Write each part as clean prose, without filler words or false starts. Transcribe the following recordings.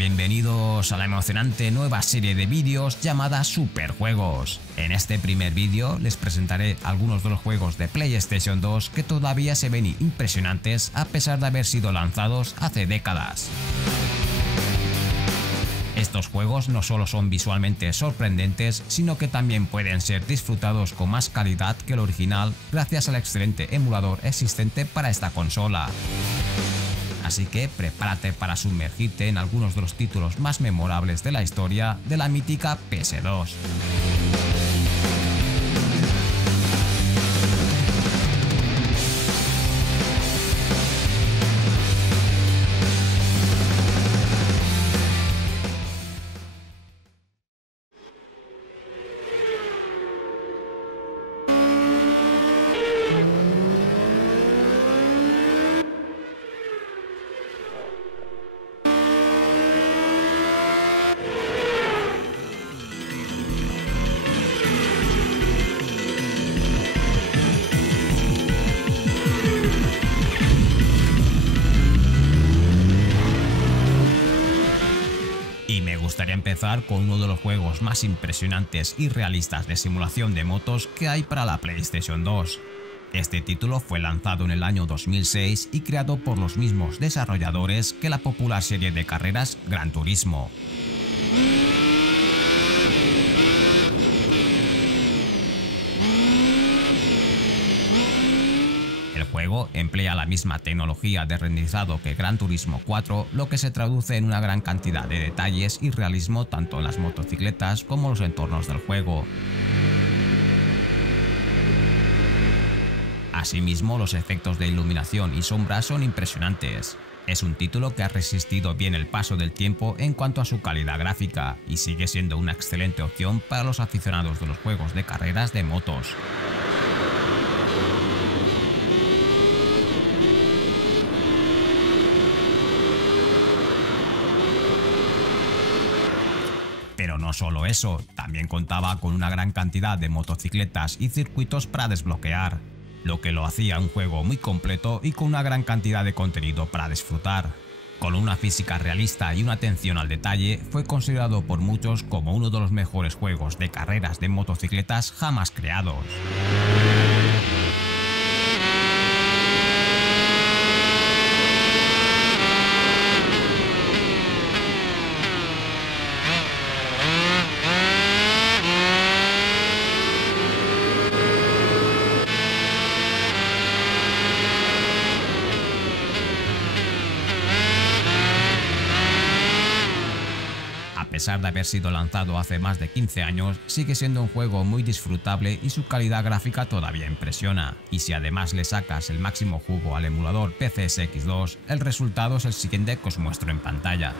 bienvenidos a la emocionante nueva serie de vídeos llamada Superjuegos. En este primer vídeo les presentaré algunos de los juegos de PlayStation 2 que todavía se ven impresionantes a pesar de haber sido lanzados hace décadas. Estos juegos no solo son visualmente sorprendentes, sino que también pueden ser disfrutados con más calidad que el original gracias al excelente emulador existente para esta consola. Así que prepárate para sumergirte en algunos de los títulos más memorables de la historia de la mítica PS2. Y me gustaría empezar con uno de los juegos más impresionantes y realistas de simulación de motos que hay para la PlayStation 2. Este título fue lanzado en el año 2006 y creado por los mismos desarrolladores que la popular serie de carreras Gran Turismo. El juego emplea la misma tecnología de renderizado que Gran Turismo 4, lo que se traduce en una gran cantidad de detalles y realismo tanto en las motocicletas como en los entornos del juego. Asimismo, los efectos de iluminación y sombras son impresionantes. Es un título que ha resistido bien el paso del tiempo en cuanto a su calidad gráfica y sigue siendo una excelente opción para los aficionados de los juegos de carreras de motos. Pero no solo eso, también contaba con una gran cantidad de motocicletas y circuitos para desbloquear, lo que lo hacía un juego muy completo y con una gran cantidad de contenido para disfrutar. Con una física realista y una atención al detalle, fue considerado por muchos como uno de los mejores juegos de carreras de motocicletas jamás creados. A pesar de haber sido lanzado hace más de 15 años, sigue siendo un juego muy disfrutable y su calidad gráfica todavía impresiona. Y si además le sacas el máximo jugo al emulador PCSX2, el resultado es el siguiente que os muestro en pantalla.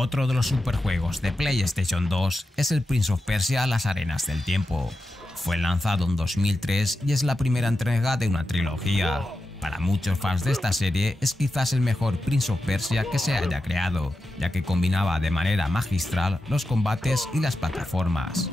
Otro de los superjuegos de PlayStation 2 es el Prince of Persia: Las Arenas del Tiempo. Fue lanzado en 2003 y es la primera entrega de una trilogía. Para muchos fans de esta serie es quizás el mejor Prince of Persia que se haya creado, ya que combinaba de manera magistral los combates y las plataformas.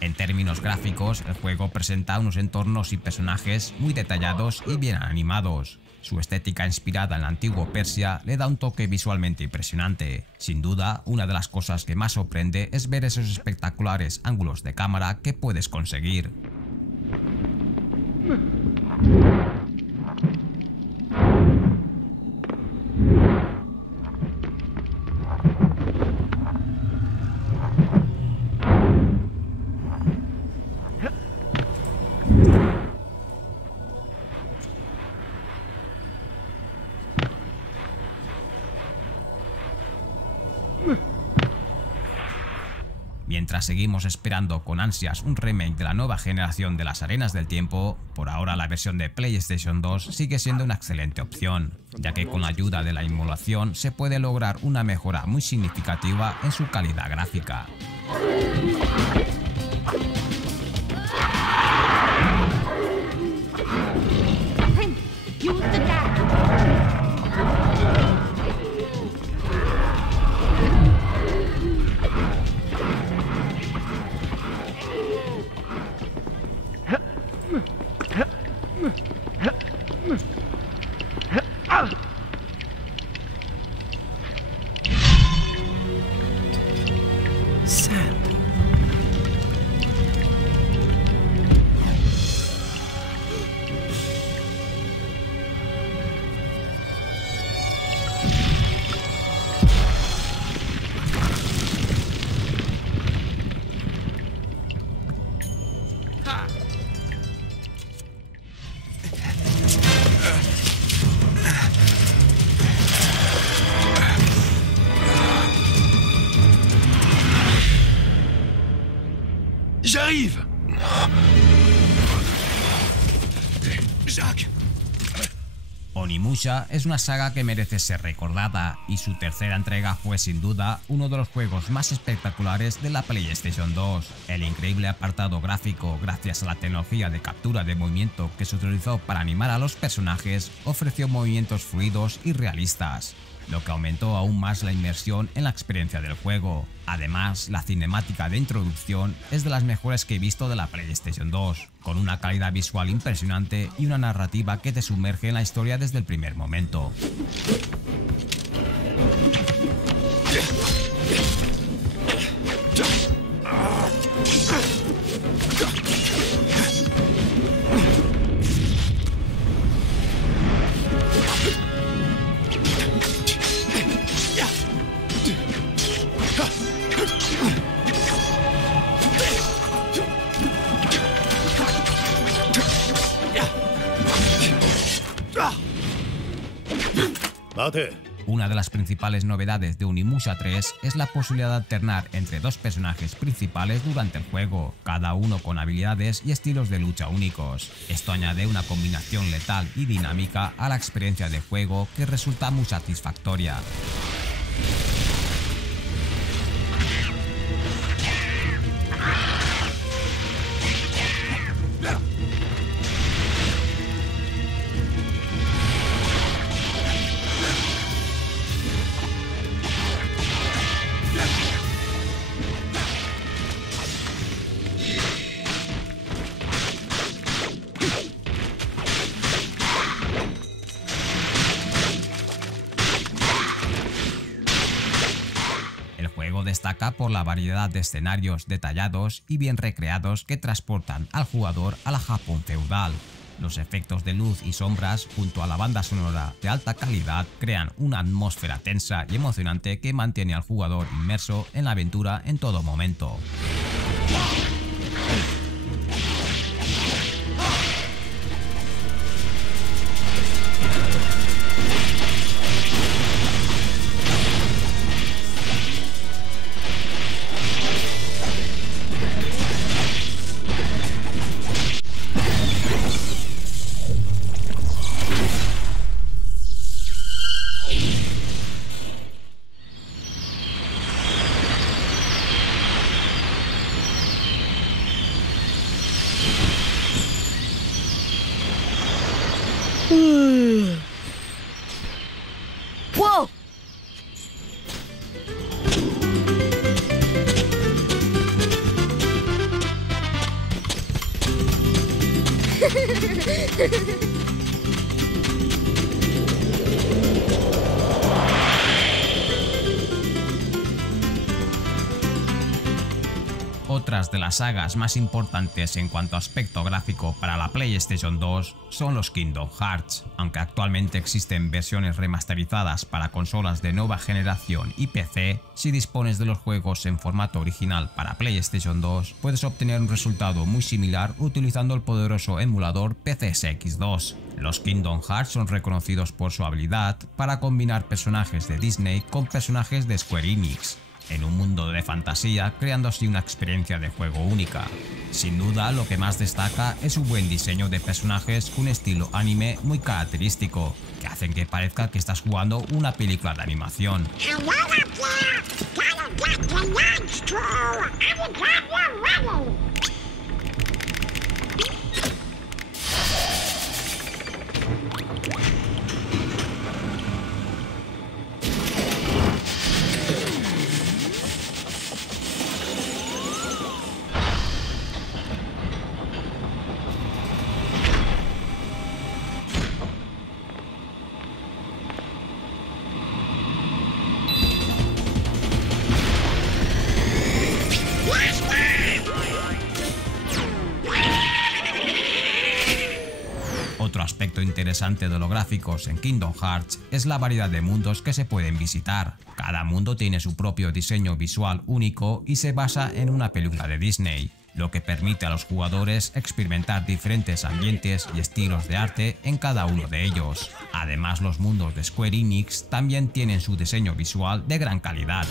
En términos gráficos, el juego presenta unos entornos y personajes muy detallados y bien animados. Su estética inspirada en el antiguo Persia le da un toque visualmente impresionante. Sin duda, una de las cosas que más sorprende es ver esos espectaculares ángulos de cámara que puedes conseguir. Mientras seguimos esperando con ansias un remake de la nueva generación de las Arenas del Tiempo, por ahora la versión de PlayStation 2 sigue siendo una excelente opción, ya que con la ayuda de la emulación se puede lograr una mejora muy significativa en su calidad gráfica. J'arrive! Jacques! Onimusha es una saga que merece ser recordada, y su tercera entrega fue sin duda uno de los juegos más espectaculares de la PlayStation 2. El increíble apartado gráfico, gracias a la tecnología de captura de movimiento que se utilizó para animar a los personajes, ofreció movimientos fluidos y realistas, lo que aumentó aún más la inmersión en la experiencia del juego. Además, la cinemática de introducción es de las mejores que he visto de la PlayStation 2, con una calidad visual impresionante y una narrativa que te sumerge en la historia desde el primer momento. Una de las principales novedades de Onimusha 3 es la posibilidad de alternar entre dos personajes principales durante el juego, cada uno con habilidades y estilos de lucha únicos. Esto añade una combinación letal y dinámica a la experiencia de juego que resulta muy satisfactoria. Destaca por la variedad de escenarios detallados y bien recreados que transportan al jugador a la Japón feudal. Los efectos de luz y sombras, junto a la banda sonora de alta calidad, crean una atmósfera tensa y emocionante que mantiene al jugador inmerso en la aventura en todo momento. ¡Wow! Otras de las sagas más importantes en cuanto a aspecto gráfico para la PlayStation 2 son los Kingdom Hearts. Aunque actualmente existen versiones remasterizadas para consolas de nueva generación y PC, si dispones de los juegos en formato original para PlayStation 2, puedes obtener un resultado muy similar utilizando el poderoso emulador PCSX2. Los Kingdom Hearts son reconocidos por su habilidad para combinar personajes de Disney con personajes de Square Enix. en un mundo de fantasía, creando así una experiencia de juego única. Sin duda, lo que más destaca es su buen diseño de personajes con un estilo anime muy característico, que hacen que parezca que estás jugando una película de animación. Otro aspecto interesante de los gráficos en Kingdom Hearts es la variedad de mundos que se pueden visitar. Cada mundo tiene su propio diseño visual único y se basa en una película de Disney, lo que permite a los jugadores experimentar diferentes ambientes y estilos de arte en cada uno de ellos. Además, los mundos de Square Enix también tienen su diseño visual de gran calidad.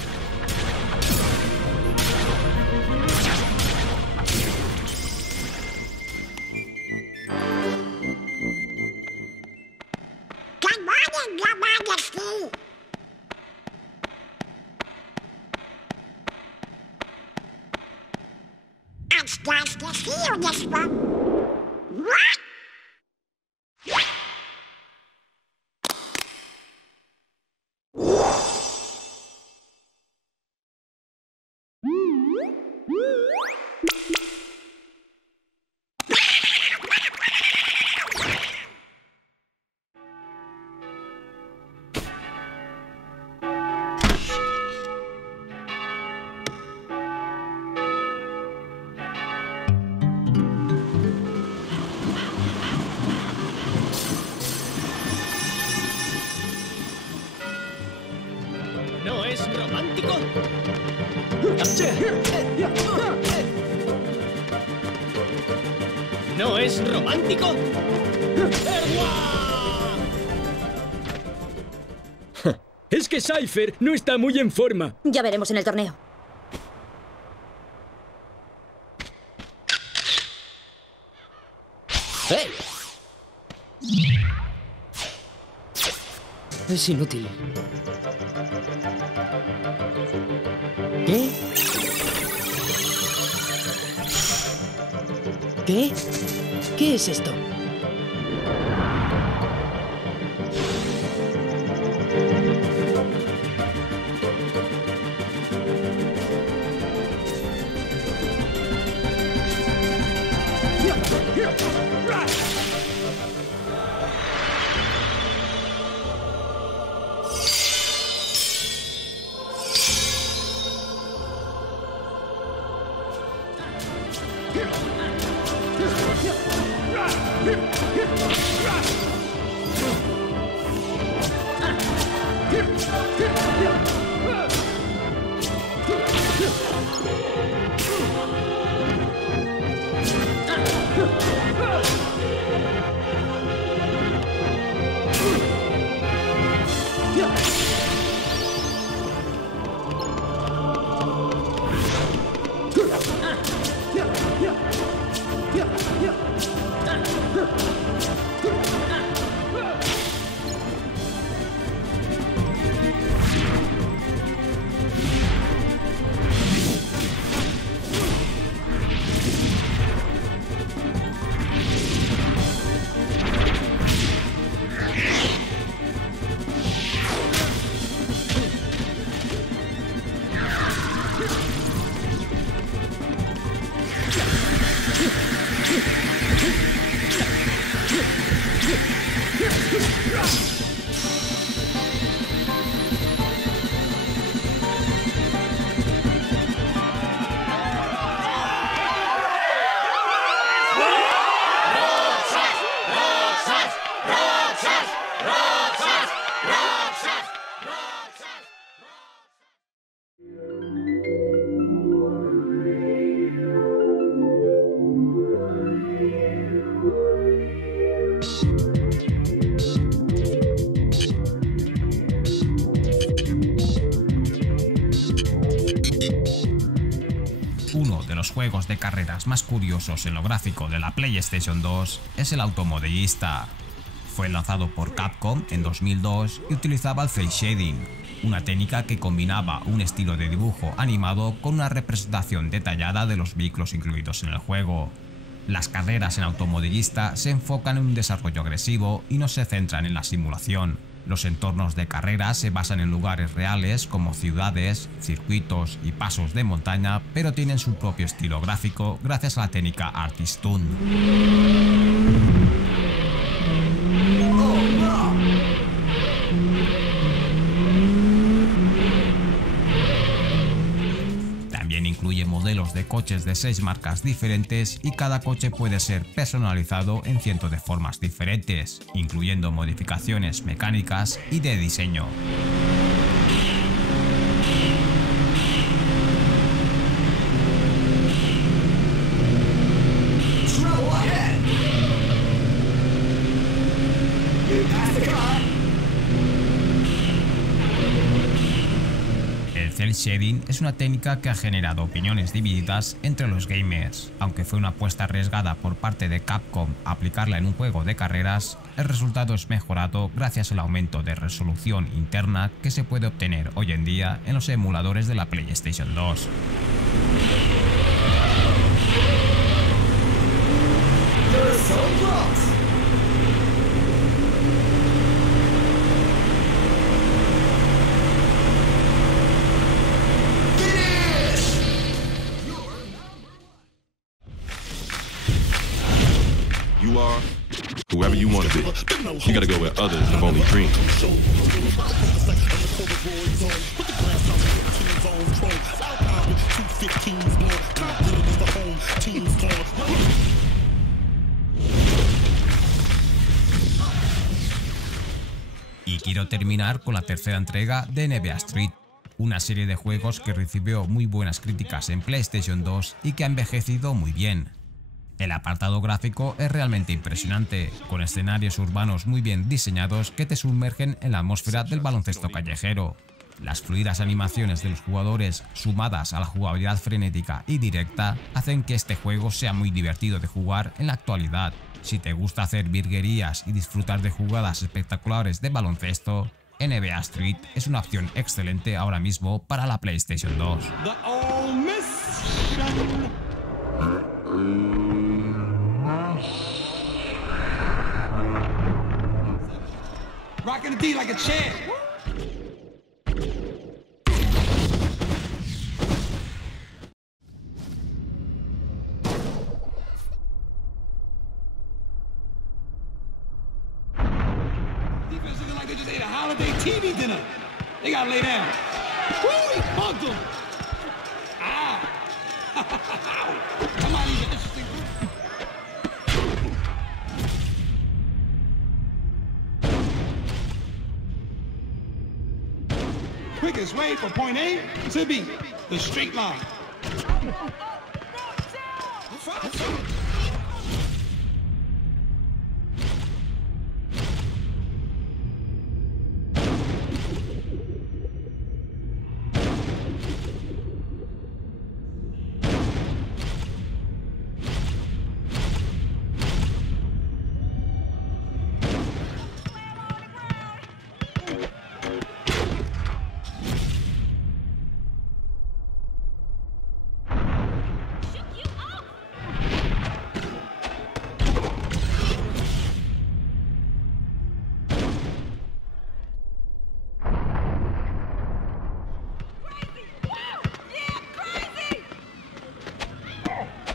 ¿No es romántico? ¿No es romántico? Es que Cypher no está muy en forma. Ya veremos en el torneo. ¡Hey! Es inútil. ¿Qué? ¿Qué? ¿Qué es esto? los juegos de carreras más curiosos en lo gráfico de la PlayStation 2 es el Automodellista. Fue lanzado por Capcom en 2002 y utilizaba el Cel Shading, una técnica que combinaba un estilo de dibujo animado con una representación detallada de los vehículos incluidos en el juego. Las carreras en Automodellista se enfocan en un desarrollo agresivo y no se centran en la simulación. Los entornos de carrera se basan en lugares reales como ciudades, circuitos y pasos de montaña, pero tienen su propio estilo gráfico gracias a la técnica Artist Tune. También incluye modelos de coches de 6 marcas diferentes y cada coche puede ser personalizado en cientos de formas diferentes, incluyendo modificaciones mecánicas y de diseño. El Cel Shading es una técnica que ha generado opiniones divididas entre los gamers. Aunque fue una apuesta arriesgada por parte de Capcom aplicarla en un juego de carreras, el resultado es mejorado gracias al aumento de resolución interna que se puede obtener hoy en día en los emuladores de la PlayStation 2. You are whoever you want to be. You gotta go where others have only dreamed. Y quiero terminar con la tercera entrega de NBA Street, una serie de juegos que recibió muy buenas críticas en PlayStation 2 y que ha envejecido muy bien. El apartado gráfico es realmente impresionante, con escenarios urbanos muy bien diseñados que te sumergen en la atmósfera del baloncesto callejero. Las fluidas animaciones de los jugadores, sumadas a la jugabilidad frenética y directa, hacen que este juego sea muy divertido de jugar en la actualidad. Si te gusta hacer virguerías y disfrutar de jugadas espectaculares de baloncesto, NBA Street es una opción excelente ahora mismo para la PlayStation 2. Rocking the D like a champ. Defense looking like they just ate a holiday TV dinner. They gotta lay down. Woo, he bugged them. Ah. Come on, he's an interesting. Quickest way from point A to B, the straight line.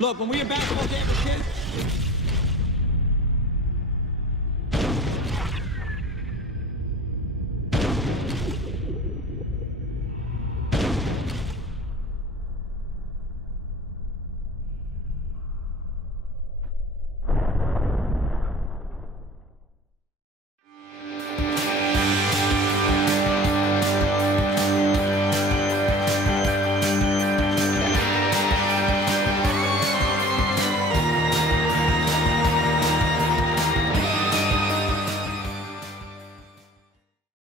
Look, when we in basketball games as kids,